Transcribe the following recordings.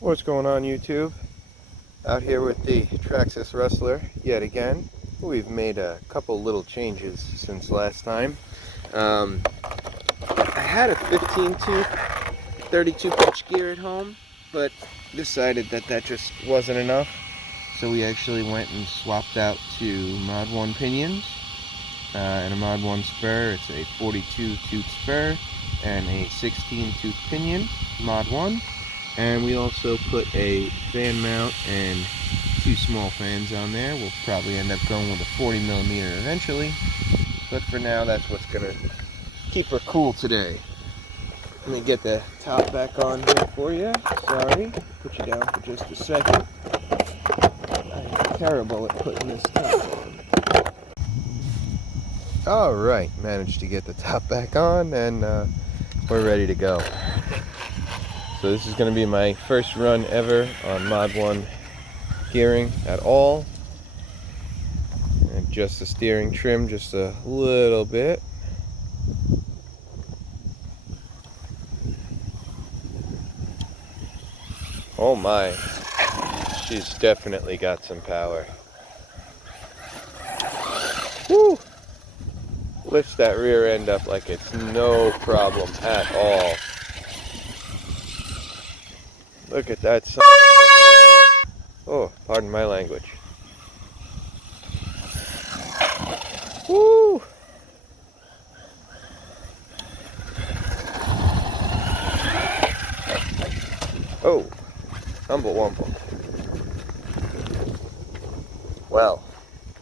What's going on, YouTube? Out here with the Traxxas Rustler yet again. We've made a couple little changes since last time. I had a 15-tooth 32 pitch gear at home, but decided that just wasn't enough. So we actually went and swapped out to Mod 1 pinions and a Mod 1 spur. It's a 42-tooth spur and a 16-tooth pinion, Mod 1. And we also put a fan mount and two small fans on there. We'll probably end up going with a 40mm eventually. But for now, that's what's going to keep her cool today. Let me get the top back on here for you. Sorry. Put you down for just a second. I'm terrible at putting this top on. Alright, managed to get the top back on, and we're ready to go. So this is going to be my first run ever on Mod 1 gearing at all. And just the steering trim just a little bit. Oh my, she's definitely got some power. Woo! Lifts that rear end up like it's no problem at all. Look at that. Oh, pardon my language. Woo! Oh, humble wumble. Well,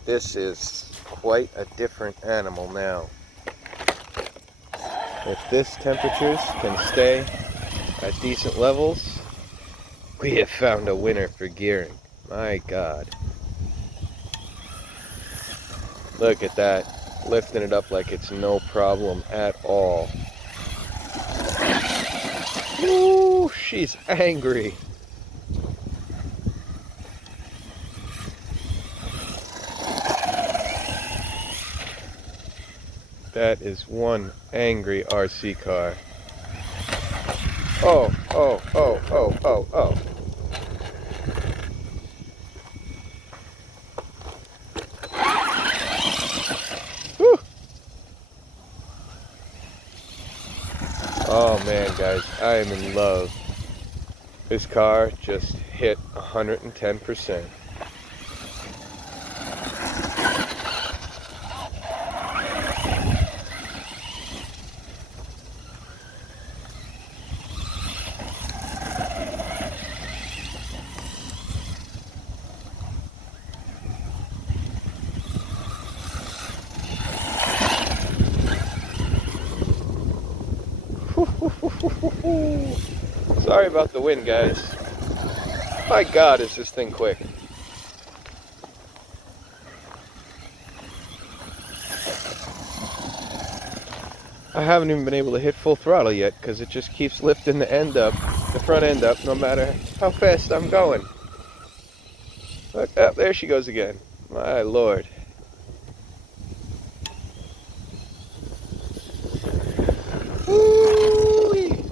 this is quite a different animal now. If this temperatures can stay at decent levels, we have found a winner for gearing. My God. Look at that. Lifting it up like it's no problem at all. Ooh, she's angry. That is one angry RC car. Oh, oh, oh, oh, oh, oh. Whew. Oh man, guys, I am in love. This car just hit 110%. Sorry about the wind, guys. My God, is this thing quick. I haven't even been able to hit full throttle yet because it just keeps lifting the end up, the front end up, no matter how fast I'm going. Look, oh, there she goes again. My Lord. Woo-wee.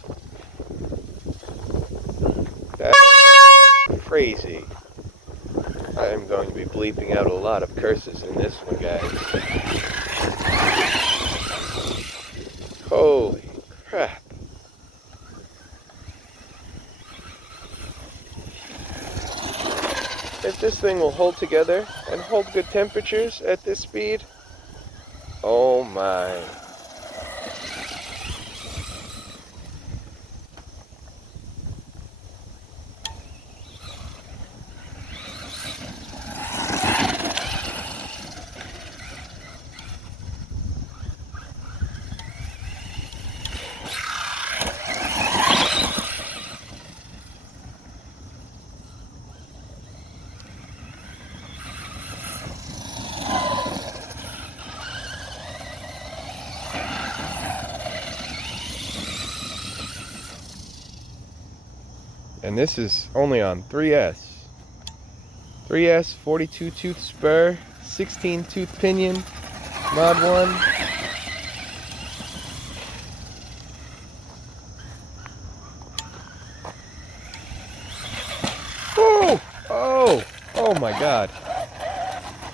That's crazy. I am going to be bleeping out a lot of curses in this one, guys. Holy crap. If this thing will hold together and hold good temperatures at this speed, oh my. And this is only on 3S. 3S, 42 tooth spur, 16 tooth pinion, Mod 1. Oh my God.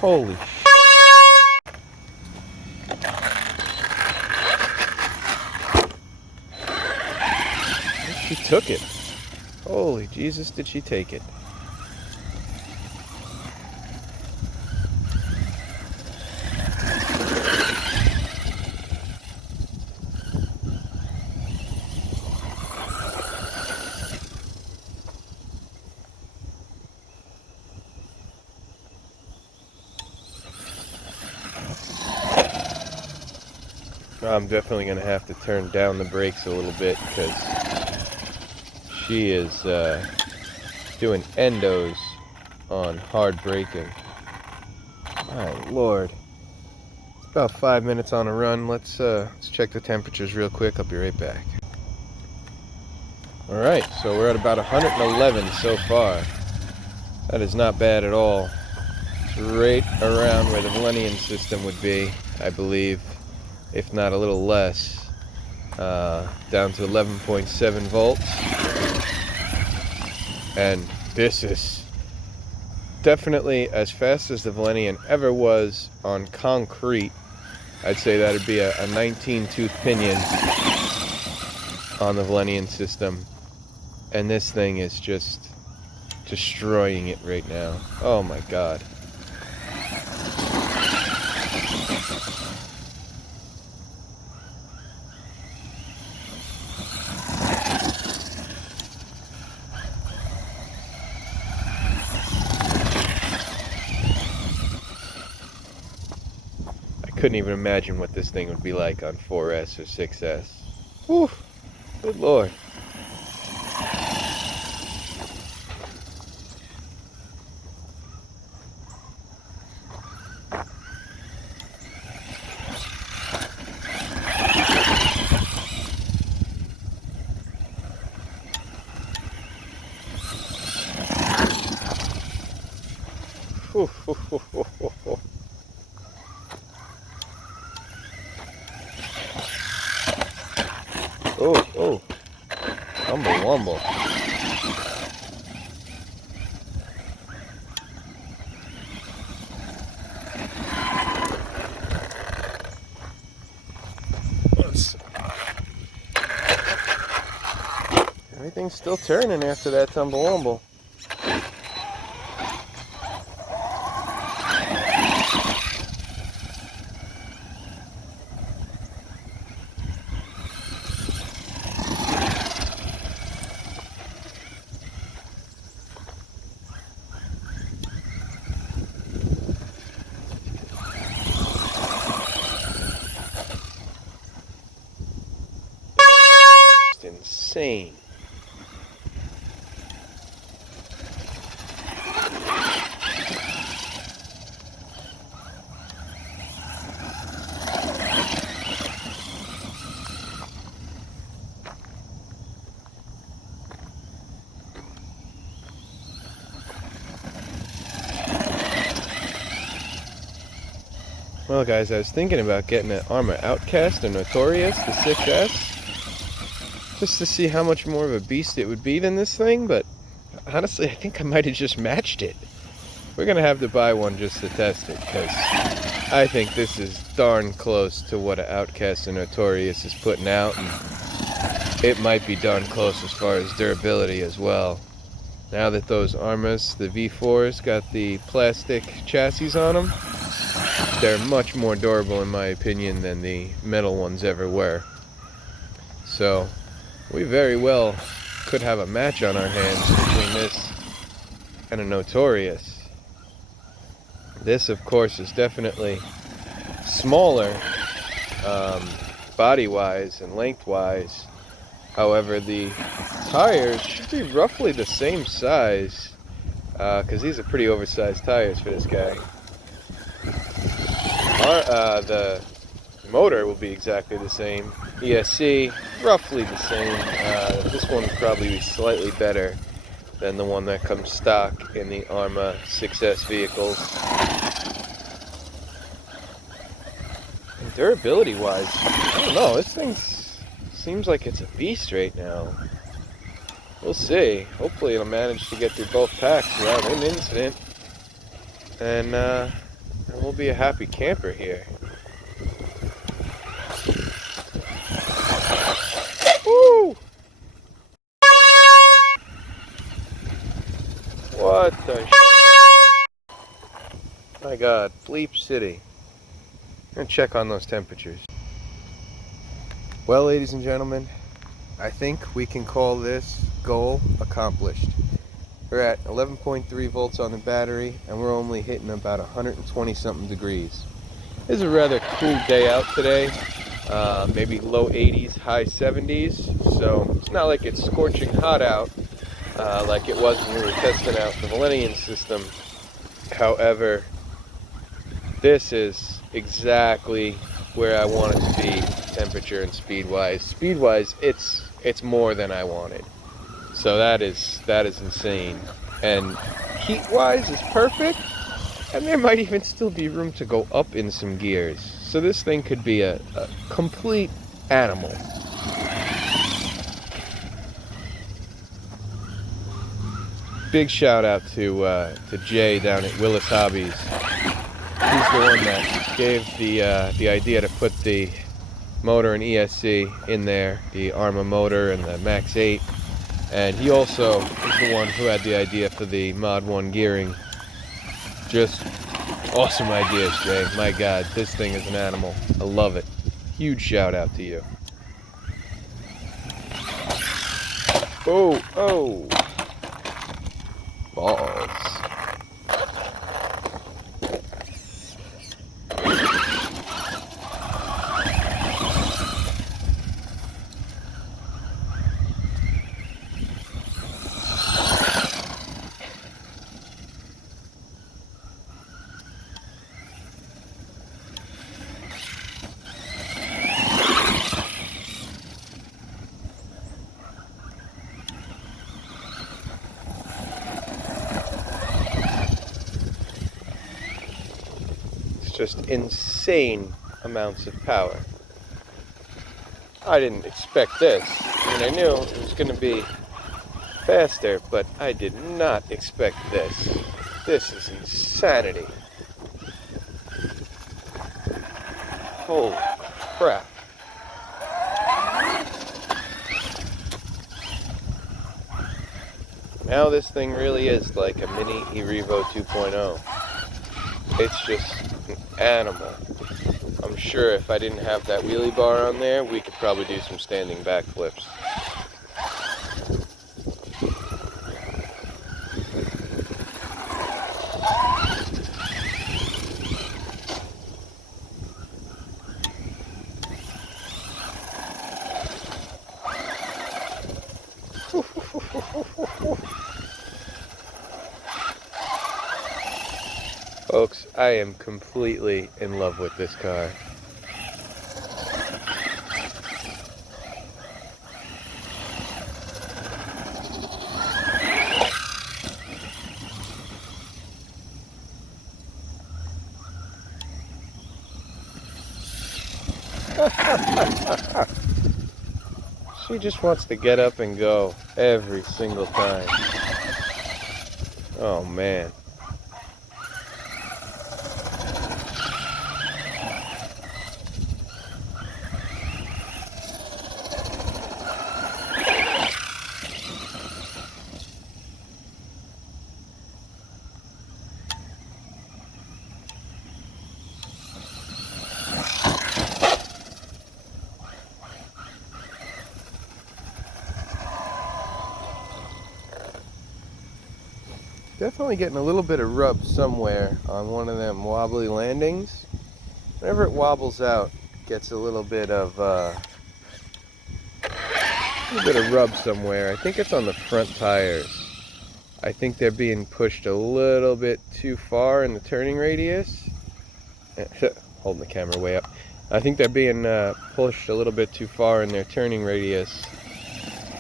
Holy she took it. Holy Jesus, did she take it. I'm definitely going to have to turn down the brakes a little bit because she is doing endos on hard braking. My Lord. It's about 5 minutes on a run. Let's check the temperatures real quick. I'll be right back. Alright, so we're at about 111 so far. That is not bad at all. It's right around where the Vlenian system would be, I believe, if not a little less. Down to 11.7 volts. And this is definitely as fast as the Vlenian ever was on concrete. I'd say that would be a 19-tooth pinion on the Vlenian system. And this thing is just destroying it right now. Oh my God. I couldn't even imagine what this thing would be like on 4S or 6S. Whew, good Lord. Oh, humble wumble. Everything's still turning after that tumble wumble. Insane. Well guys, I was thinking about getting an Arrma Outcast, a Notorious, the 6S, just to see how much more of a beast it would be than this thing, but honestly I think I might have just matched it. We're going to have to buy one just to test it, because I think this is darn close to what an Outcast and Notorious is putting out, and it might be darn close as far as durability as well. Now that those Arrmas, the V4s, got the plastic chassis on them, they're much more durable in my opinion than the metal ones ever were. So we very well could have a match on our hands between this and a Notorious. This of course is definitely smaller body wise and length wise. However, the tires should be roughly the same size, because these are pretty oversized tires for this guy. The motor will be exactly the same. ESC, roughly the same. This one will probably be slightly better than the one that comes stock in the Arrma 6S vehicles. And durability wise, I don't know, this thing seems like it's a beast right now. We'll see. Hopefully it'll manage to get through both packs without an incident. and we'll be a happy camper here. Woo! What the My God, Sleep City. I'm gonna check on those temperatures. Well, ladies and gentlemen, I think we can call this goal accomplished. We're at 11.3 volts on the battery, and we're only hitting about 120 something degrees. It's a rather cool day out today, maybe low 80s, high 70s, so it's not like it's scorching hot out like it was when we were testing out the Millennium system. However, this is exactly where I want it to be, temperature and speed-wise. Speed-wise, it's more than I wanted. So that is insane. And heat-wise is perfect, and there might even still be room to go up in some gears. So this thing could be a complete animal. Big shout out to Jay down at Willis Hobbies. He's the one that gave the idea to put the motor and ESC in there, the Arrma motor and the Max8. And he also is the one who had the idea for the Mod 1 gearing. Just awesome ideas, Jay. My God, this thing is an animal. I love it. Huge shout out to you. Oh, oh. Balls. Just insane amounts of power. I didn't expect this. I mean, I knew it was going to be faster, but I did not expect this. This is insanity. Holy crap. Now this thing really is like a mini eRevo 2.0. It's just an animal. I'm sure if I didn't have that wheelie bar on there, we could probably do some standing backflips. Folks, I am completely in love with this car. She just wants to get up and go every single time. Oh man. Definitely getting a little bit of rub somewhere on one of them wobbly landings. Whenever it wobbles out, it gets a little bit of rub somewhere. I think it's on the front tires. I think they're being pushed a little bit too far in the turning radius. Holding the camera way up. I think they're being pushed a little bit too far in their turning radius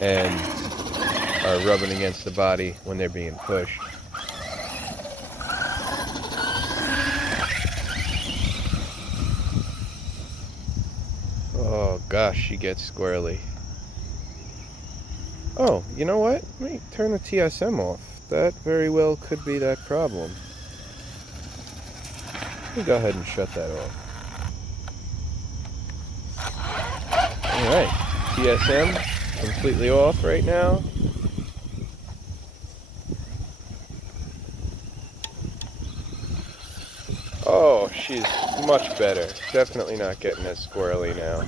and are rubbing against the body when they're being pushed. Oh gosh, she gets squirrely. Oh, you know what? Let me turn the TSM off. That very well could be that problem. Let me go ahead and shut that off. Alright, TSM completely off right now. Oh, she's much better. Definitely not getting as squirrely now.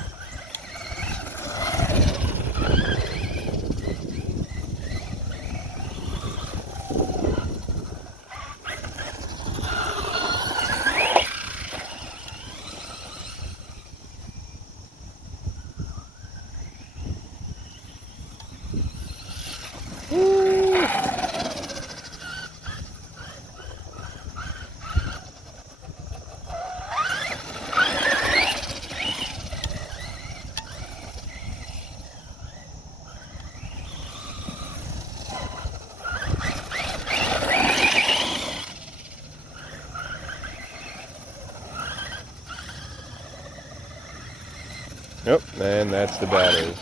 Nope, and that's the battery.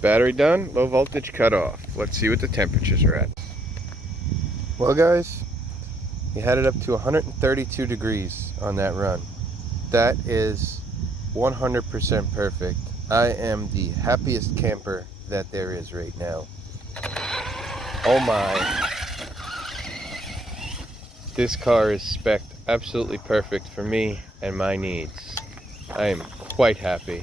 Battery done, low voltage cut off. Let's see what the temperatures are at. Well guys, we had it up to 132 degrees on that run. That is 100% perfect. I am the happiest camper that there is right now. Oh my. This car is spec'd absolutely perfect for me and my needs. I am quite happy.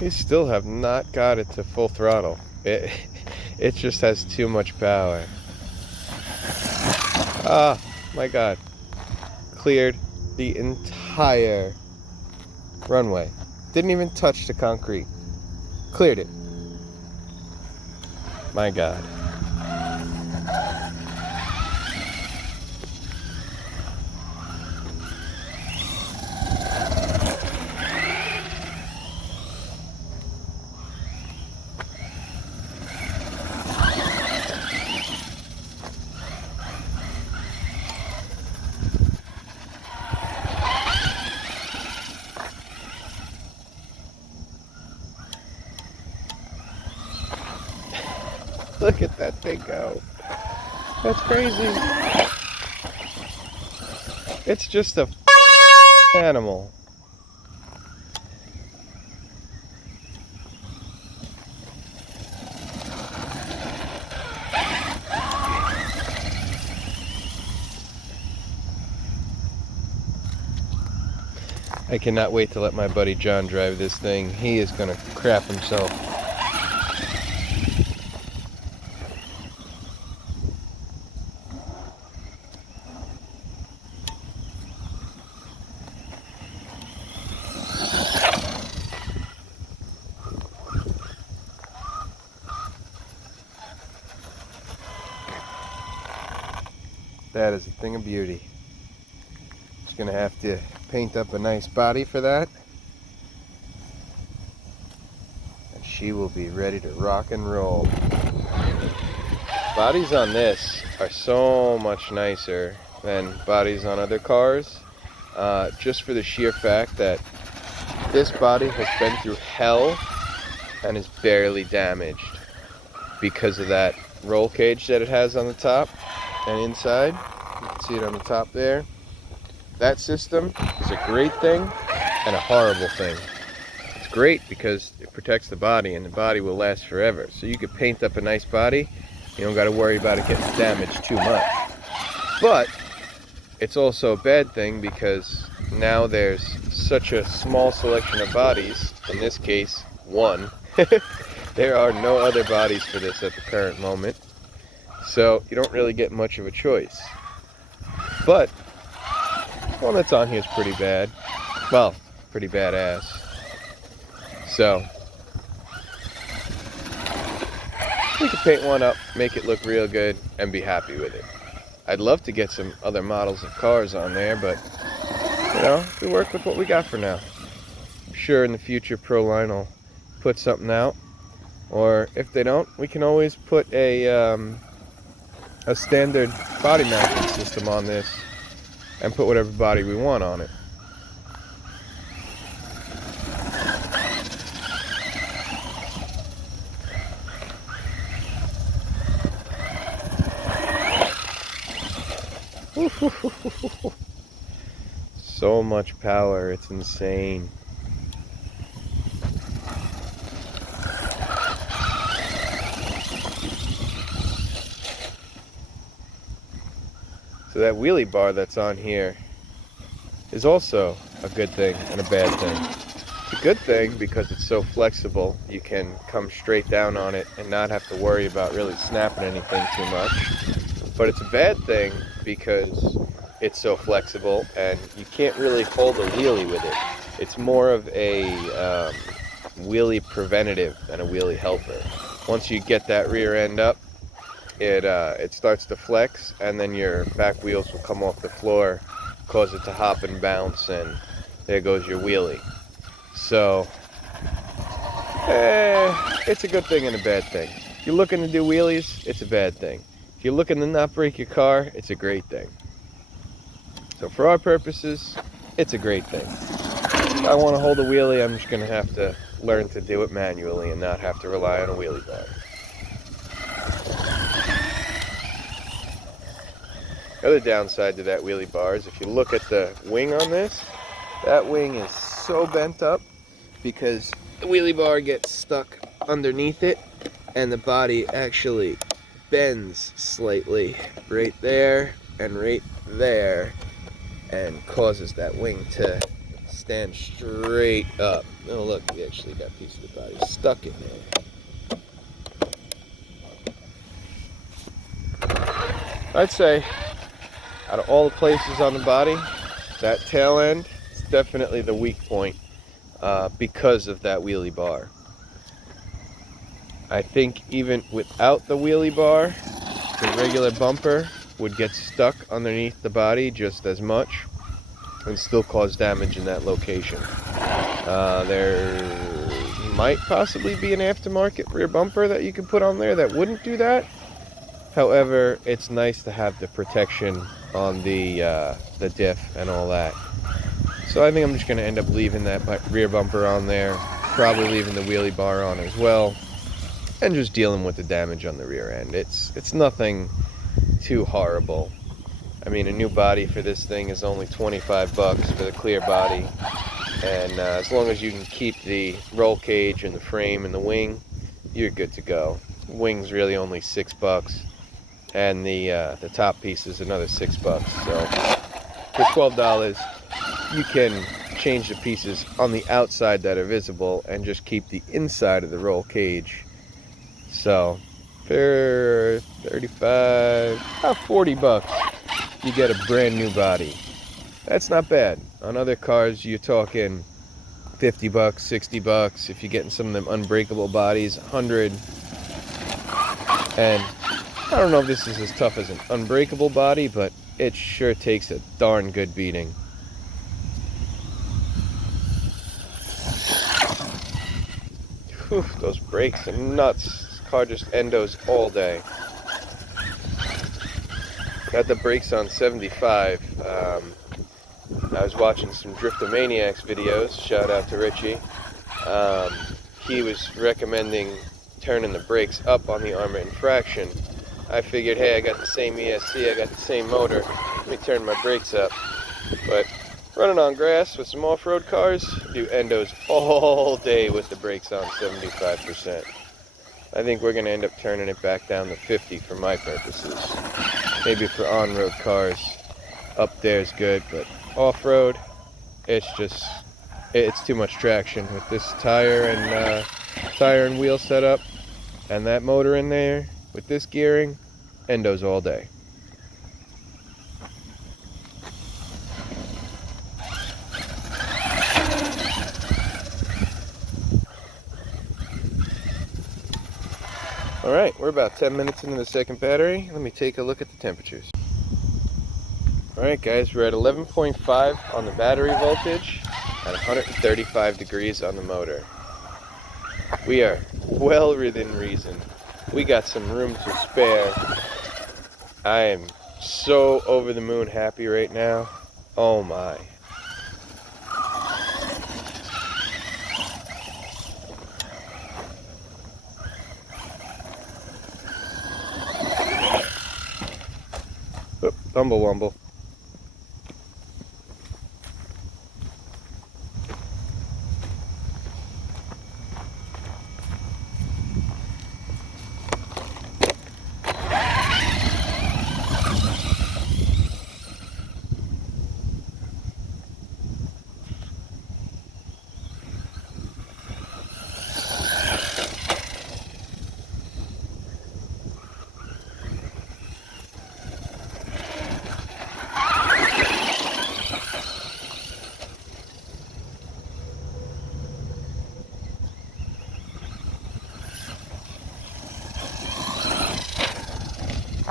We still have not got it to full throttle. It just has too much power. Ah, my God. Cleared the entire runway. Didn't even touch the concrete. Cleared it. My God. Look at that thing go. That's crazy. It's just a animal. I cannot wait to let my buddy John drive this thing. He is gonna crap himself. That is a thing of beauty. Just gonna have to paint up a nice body for that, and she will be ready to rock and roll. Bodies on this are so much nicer than bodies on other cars, just for the sheer fact that this body has been through hell and is barely damaged because of that roll cage that it has on the top and inside. You can see it on the top there. That system is a great thing and a horrible thing. It's great because it protects the body, and the body will last forever. So you could paint up a nice body, you don't got to worry about it getting damaged too much. But it's also a bad thing because now there's such a small selection of bodies, in this case, one. There are no other bodies for this at the current moment. So you don't really get much of a choice. But one that's on here is pretty bad. Well, pretty badass. So we could paint one up, make it look real good, and be happy with it. I'd love to get some other models of cars on there, but you know, we work with what we got for now. I'm sure in the future Proline will put something out, or if they don't, we can always put a standard body mounting system on this and put whatever body we want on it. So much power, it's insane. So that wheelie bar that's on here is also a good thing and a bad thing. It's a good thing because it's so flexible. You can come straight down on it and not have to worry about really snapping anything too much. But it's a bad thing because it's so flexible and you can't really hold a wheelie with it. It's more of a wheelie preventative than a wheelie helper. Once you get that rear end up, it starts to flex, and then your back wheels will come off the floor, cause it to hop and bounce, and there goes your wheelie. So it's a good thing and a bad thing. If you're looking to do wheelies, it's a bad thing. If you're looking to not break your car, it's a great thing. So for our purposes, it's a great thing. If I want to hold a wheelie, I'm just going to have to learn to do it manually and not have to rely on a wheelie bar. The other downside to that wheelie bar is if you look at the wing on this, that wing is so bent up because the wheelie bar gets stuck underneath it and the body actually bends slightly right there and right there and causes that wing to stand straight up. Oh look, we actually got a piece of the body stuck in there. I'd say out of all the places on the body, that tail end is definitely the weak point because of that wheelie bar. I think even without the wheelie bar, the regular bumper would get stuck underneath the body just as much and still cause damage in that location. There might possibly be an aftermarket rear bumper that you could put on there that wouldn't do that. However, it's nice to have the protection on the diff and all that. So I think I'm just going to end up leaving that rear bumper on there, probably leaving the wheelie bar on as well, and just dealing with the damage on the rear end. It's nothing too horrible. I mean, a new body for this thing is only 25 bucks for the clear body, and as long as you can keep the roll cage and the frame and the wing, you're good to go. The wing's really only 6 bucks. And the top piece is another 6 bucks. So for $12, you can change the pieces on the outside that are visible and just keep the inside of the roll cage. So for 35, about 40 bucks, you get a brand new body. That's not bad. On other cars, you're talking 50 bucks, 60 bucks. If you're getting some of them unbreakable bodies, 100. And I don't know if this is as tough as an unbreakable body, but it sure takes a darn good beating. Whew, those brakes are nuts. This car just endos all day. Got the brakes on 75. I was watching some Driftomaniacs videos. Shout out to Richie. He was recommending turning the brakes up on the Arrma Infraction. I figured, hey, I got the same ESC, I got the same motor, let me turn my brakes up. But running on grass with some off-road cars, do endos all day with the brakes on 75%. I think we're going to end up turning it back down to 50 for my purposes. Maybe for on-road cars, up there is good, but off-road, it's too much traction with this tire and wheel setup and that motor in there. With this gearing, endos all day. Alright, we're about 10 minutes into the second battery. Let me take a look at the temperatures. Alright guys, we're at 11.5 on the battery voltage and 135 degrees on the motor. We are well within reason. We got some room to spare. I am so over the moon happy right now. Oh my. Oop, tumble wumble.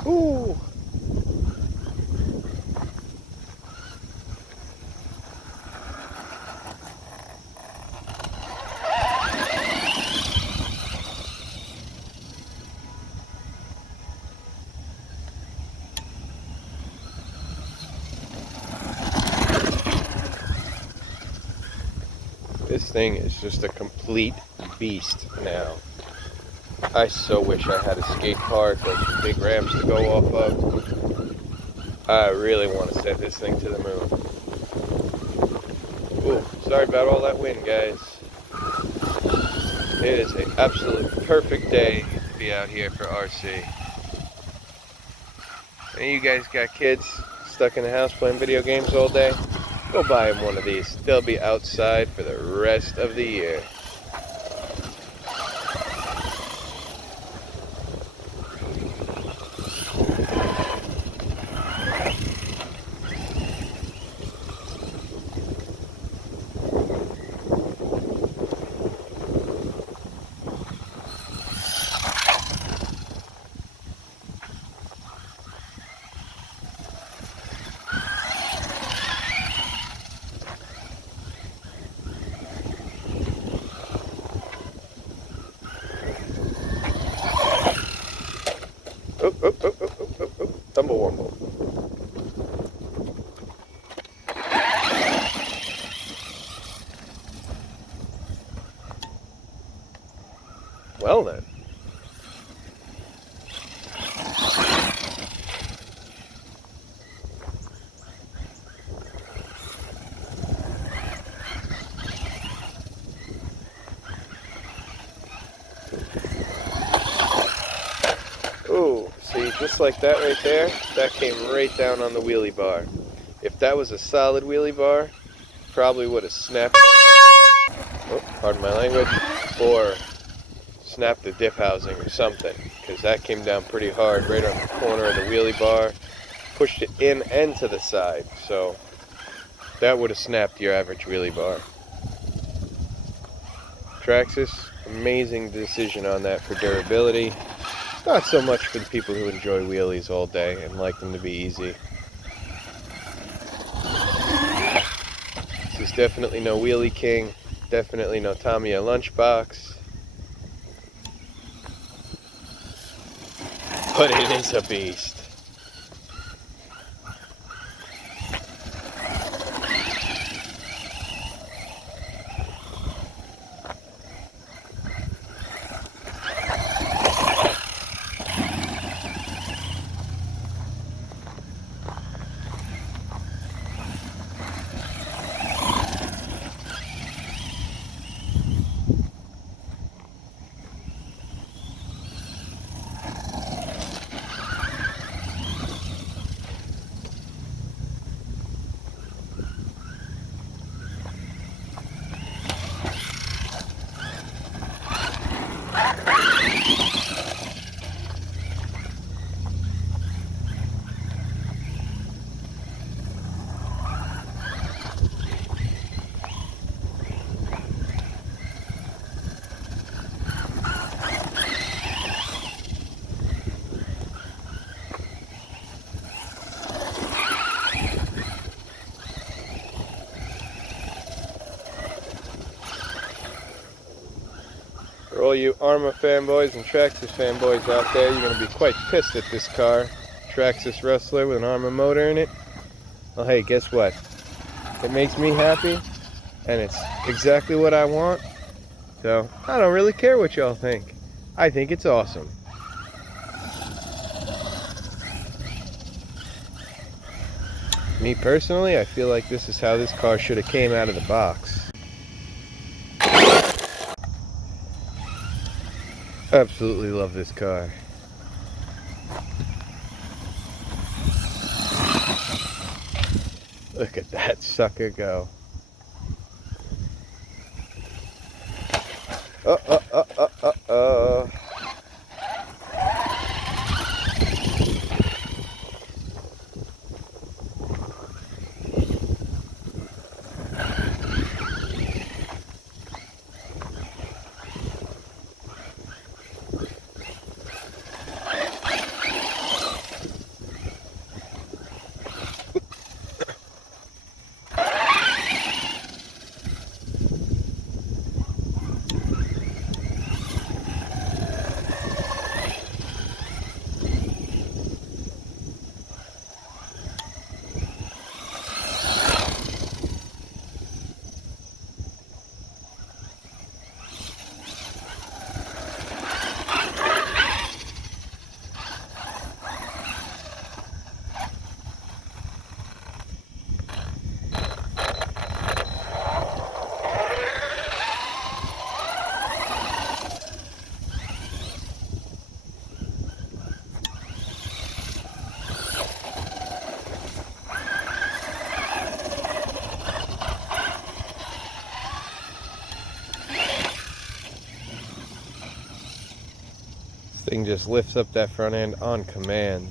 Ooh. This thing is just a complete beast now. I so wish I had a skate park or some big ramps to go off of. I really want to send this thing to the moon. Ooh, sorry about all that wind, guys. It is an absolute perfect day to be out here for RC. And you guys got kids stuck in the house playing video games all day? Go buy them one of these. They'll be outside for the rest of the year. Oh, oh, oh, oh, oh, oh, oh. Tumble wumble. Well then. Ooh, see, just like that right there, that came right down on the wheelie bar. If that was a solid wheelie bar, probably would have snapped, oh, pardon my language, or snapped the diff housing or something, because that came down pretty hard right on the corner of the wheelie bar, pushed it in and to the side, so that would have snapped your average wheelie bar. Traxxas, amazing decision on that for durability. Not so much for the people who enjoy wheelies all day and like them to be easy. This is definitely no Wheelie King, definitely no Tamiya lunchbox. But it is a beast. all you Arrma fanboys and Traxxas fanboys out there, you're going to be quite pissed at this car. Traxxas Rustler with an Arrma motor in it. Well, hey, guess what? It makes me happy, and it's exactly what I want. So, I don't really care what y'all think. I think it's awesome. Me personally, I feel like this is how this car should have came out of the box. Absolutely love this car. Look at that sucker go. Uh. Thing just lifts up that front end on command.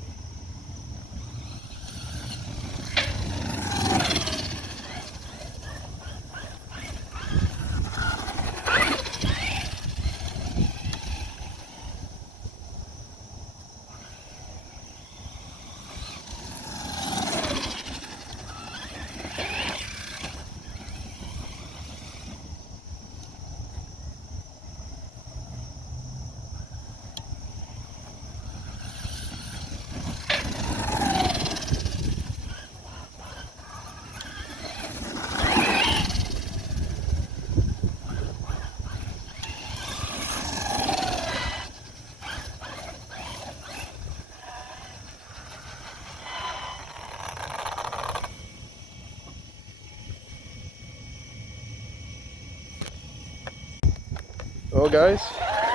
Well guys,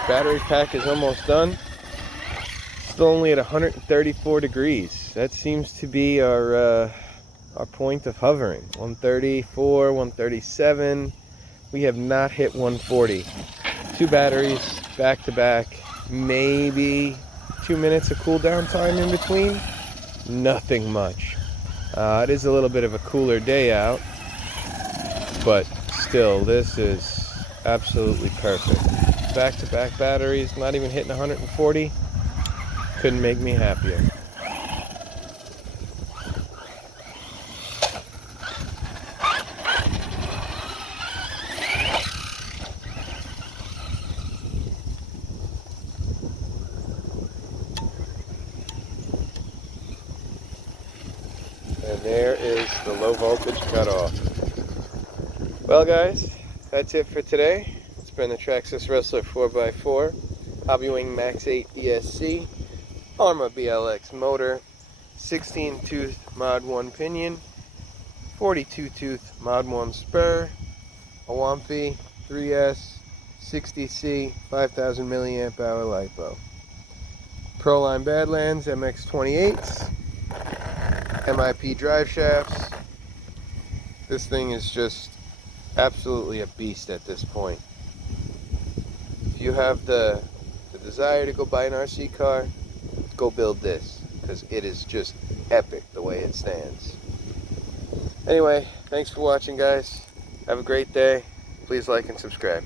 battery pack is almost done. Still only at 134 degrees. That seems to be our point of hovering. 134, 137. We have not hit 140. 2 batteries back to back. Maybe 2 minutes of cool down time in between. Nothing much. It is a little bit of a cooler day out, but still, this is absolutely perfect. Back-to-back batteries, not even hitting 140. Couldn't make me happier. And there is the low voltage cutoff. Well guys, that's it for today. It's been the Traxxas Rustler 4x4, Hobbywing Max8 ESC, Arrma BLX motor, 16-tooth Mod 1 pinion, 42-tooth Mod 1 spur, a Wampy 3S 60C 5000 milliamp hour LiPo, Proline Badlands MX28s, MIP drive shafts. This thing is just absolutely a beast at this point. If you have the desire to go buy an RC car, go build this, because it is just epic the way it stands. Anyway, thanks for watching guys. Have a great day. Please like and subscribe.